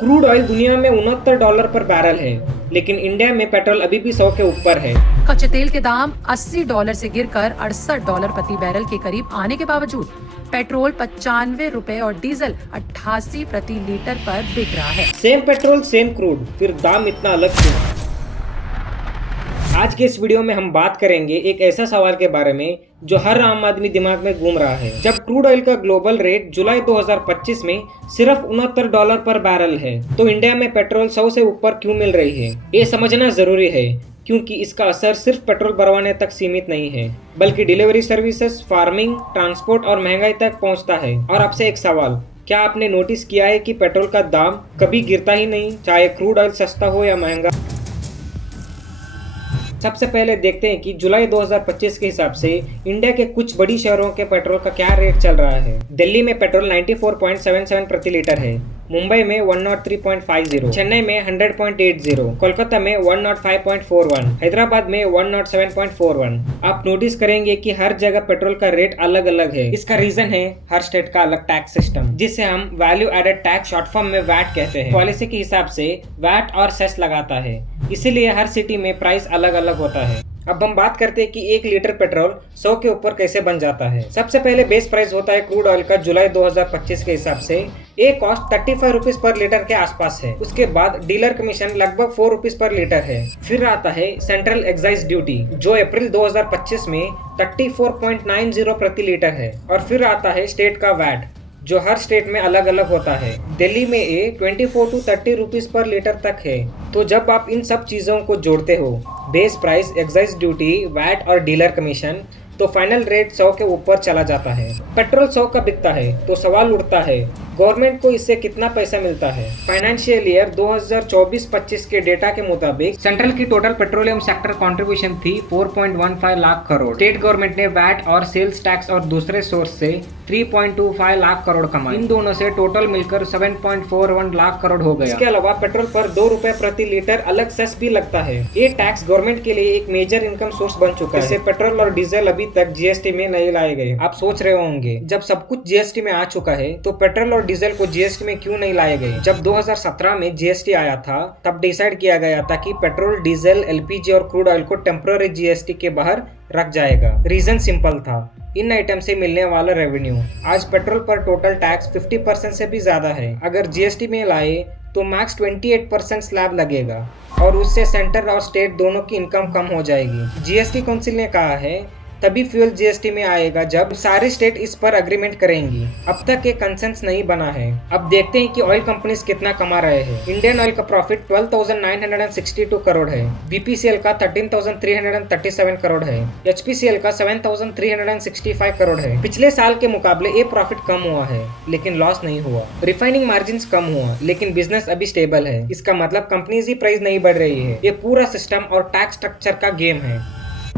Crude oil दुनिया में $69 पर बैरल है, लेकिन इंडिया में पेट्रोल अभी भी 100 के ऊपर है। कच्चे तेल के दाम $80 से गिरकर $68 प्रति बैरल के करीब आने के बावजूद पेट्रोल 95 रुपए और डीजल 88 प्रति लीटर पर बिक रहा है। सेम पेट्रोल सेम क्रूड, फिर दाम इतना अलग क्यों? आज के इस वीडियो में हम बात करेंगे एक ऐसा सवाल के बारे में जो हर आम आदमी दिमाग में घूम रहा है। जब क्रूड ऑयल का ग्लोबल रेट जुलाई 2025 में सिर्फ $69 पर बैरल है, तो इंडिया में पेट्रोल 100 से ऊपर क्यों मिल रही है? ये समझना जरूरी है, क्योंकि इसका असर सिर्फ पेट्रोल भरवाने तक सीमित नहीं है, बल्कि डिलीवरी सर्विसेज, फार्मिंग, ट्रांसपोर्ट और महंगाई तक पहुंचता है। और आपसे एक सवाल, क्या आपने नोटिस किया है कि पेट्रोल का दाम कभी गिरता ही नहीं, चाहे क्रूड ऑयल सस्ता हो या महंगा? सबसे पहले देखते हैं कि जुलाई 2025 के हिसाब से इंडिया के कुछ बड़ी शहरों के पेट्रोल का क्या रेट चल रहा है। दिल्ली में पेट्रोल 94.77 प्रति लीटर है, मुंबई में 103.50, चेन्नई में 100.80, कोलकाता में 105.41, हैदराबाद में 107.41। आप नोटिस करेंगे कि हर जगह पेट्रोल का रेट अलग अलग है। इसका रीजन है हर स्टेट का अलग टैक्स सिस्टम, जिसे हम value added tax short form में वैट कहते हैं। पॉलिसी के हिसाब से वैट और सेस लगाता है, इसीलिए हर सिटी में प्राइस अलग अलग होता है। अब हम बात करते हैं कि 1 लीटर पेट्रोल 100 के ऊपर कैसे बन जाता है। सबसे पहले बेस प्राइस होता है क्रूड ऑयल का जुलाई 2025 के हिसाब से। ये कॉस्ट 35 रुपीज पर लीटर के आसपास है। उसके बाद डीलर कमीशन लगभग 4 रुपीज पर लीटर है। फिर आता है सेंट्रल एक्साइज ड्यूटी, जो अप्रैल 2025 में 34.90 प्रति लीटर है। और फिर आता है स्टेट का वैट, जो हर स्टेट में अलग अलग होता है। दिल्ली में ये 24 to 30 रुपीज पर लीटर तक है। तो जब आप इन सब चीज़ों को जोड़ते हो, base price, excise duty, VAT और डीलर कमीशन, तो फाइनल रेट 100 के ऊपर चला जाता है। पेट्रोल 100 का बिकता है, तो सवाल उठता है गवर्नमेंट को इससे कितना पैसा मिलता है। फाइनेंशियल ईयर 2024-25 के डेटा के मुताबिक सेंट्रल की टोटल पेट्रोलियम सेक्टर कंट्रीब्यूशन थी 4.15 लाख करोड़। स्टेट गवर्नमेंट ने वैट और सेल्स टैक्स और दूसरे सोर्स से 3.25 लाख करोड़ कमाए। इन दोनों से टोटल मिलकर 7.41 लाख करोड़ हो गया। इसके अलावा पेट्रोल पर 2 रुपए प्रति लीटर अलग सेस भी लगता है। ये टैक्स गवर्नमेंट के लिए एक मेजर इनकम सोर्स बन चुका है। इससे पेट्रोल और डीजल अभी तक जीएसटी में नहीं लाए गए। आप सोच रहे होंगे, जब सब कुछ जीएसटी में आ चुका है, तो पेट्रोल और डीजल को जीएसटी में क्यों नहीं लाए गए? जब 2017 में जीएसटी आया था, तब डिसाइड किया गया था कि पेट्रोल, डीजल, एलपीजी और क्रूड ऑयल को टेम्पररी जीएसटी के बाहर रख जाएगा। रीजन सिंपल था, इन आइटम से मिलने वाला रेवेन्यू। आज पेट्रोल पर टोटल टैक्स 50% से भी ज्यादा है। अगर जीएसटी में लाए तो मैक्स 28% स्लैब लगेगा, और उससे सेंटर और स्टेट दोनों की इनकम कम हो जाएगी। जीएसटी काउंसिल ने कहा है तभी फ्यूल जीएसटी में आएगा जब सारे स्टेट इस पर अग्रीमेंट करेंगी। अब तक ये कंसेंसस नहीं बना है। अब देखते हैं कि ऑयल कंपनीज कितना कमा रहे हैं। इंडियन ऑयल का प्रॉफिट 12,962 करोड़ है, बीपीसीएल का 13,337 करोड़ है, एचपीसीएल का 7,365 करोड़ है। पिछले साल के मुकाबले ये प्रॉफिट कम हुआ है, लेकिन लॉस नहीं हुआ। रिफाइनिंग मार्जिन कम हुआ, लेकिन बिजनेस अभी स्टेबल है। इसका मतलब कंपनीज ही प्राइस नहीं बढ़ रही है। ये पूरा सिस्टम और टैक्स स्ट्रक्चर का गेम है।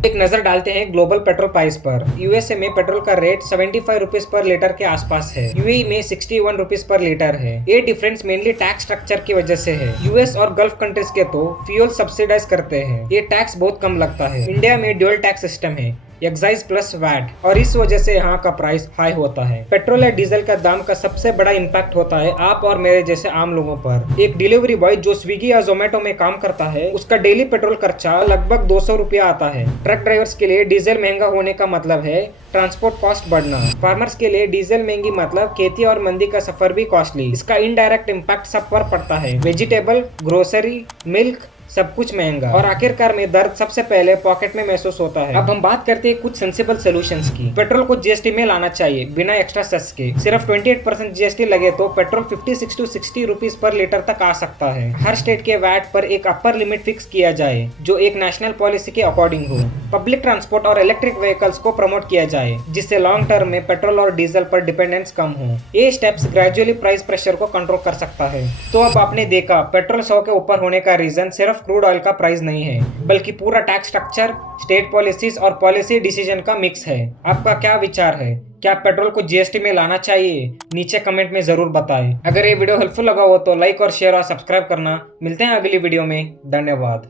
एक नजर डालते हैं ग्लोबल पेट्रोल प्राइस पर। यूएसए में पेट्रोल का रेट 75 रुपीज पर लीटर के आसपास है। यूएई में 61 रुपीज पर लीटर है। ये डिफरेंस मेनली टैक्स स्ट्रक्चर की वजह से है। यूएस और गल्फ कंट्रीज के तो फ्यूल सब्सिडाइज करते हैं, ये टैक्स बहुत कम लगता है। इंडिया में ड्यूअल टैक्स सिस्टम है, एक्साइज प्लस वैट, और इस वजह से यहाँ का प्राइस हाई होता है। पेट्रोल या डीजल का दाम का सबसे बड़ा इम्पैक्ट होता है आप और मेरे जैसे आम लोगों पर। एक डिलीवरी बॉय जो स्विगी या जोमेटो में काम करता है, उसका डेली पेट्रोल खर्चा लगभग 200 रुपया आता है। ट्रक ड्राइवर्स के लिए डीजल महंगा होने का मतलब है ट्रांसपोर्ट कॉस्ट बढ़ना। फार्मर्स के लिए डीजल महंगी मतलब खेती और मंडी का सफर भी कॉस्टली। इसका इनडायरेक्ट इम्पैक्ट सब पर पड़ता है, वेजिटेबल, ग्रोसरी, मिल्क, सब कुछ महंगा। और आखिरकार में दर्द सबसे पहले पॉकेट में महसूस होता है। अब हम बात करते हैं कुछ सेंसिबल सॉल्यूशंस की। पेट्रोल को जीएसटी में लाना चाहिए बिना एक्स्ट्रा सेस के। सिर्फ 28% जीएसटी लगे तो petrol 56 to 60 rupees per litre तक आ सकता है। हर स्टेट के वैट पर एक अपर लिमिट फिक्स किया जाए, जो एक नेशनल पॉलिसी के अकॉर्डिंग हो। पब्लिक ट्रांसपोर्ट और इलेक्ट्रिक व्हीकल्स को प्रमोट किया जाए, जिससे लॉन्ग टर्म में पेट्रोल और डीजल पर डिपेंडेंस कम हो। ये स्टेप्स ग्रेजुअली प्राइस प्रेशर को कंट्रोल कर सकता है। तो अब आपने देखा, पेट्रोल 100 के ऊपर होने का रीजन सिर्फ क्रूड ऑयल का प्राइस नहीं है, बल्कि पूरा टैक्स स्ट्रक्चर, स्टेट पॉलिसीज और पॉलिसी डिसीजन का मिक्स है। आपका क्या विचार है? क्या पेट्रोल को जीएसटी में लाना चाहिए? नीचे कमेंट में जरूर बताएं। अगर ये वीडियो हेल्पफुल लगा हो तो लाइक और शेयर और सब्सक्राइब करना। मिलते हैं अगली वीडियो में। धन्यवाद।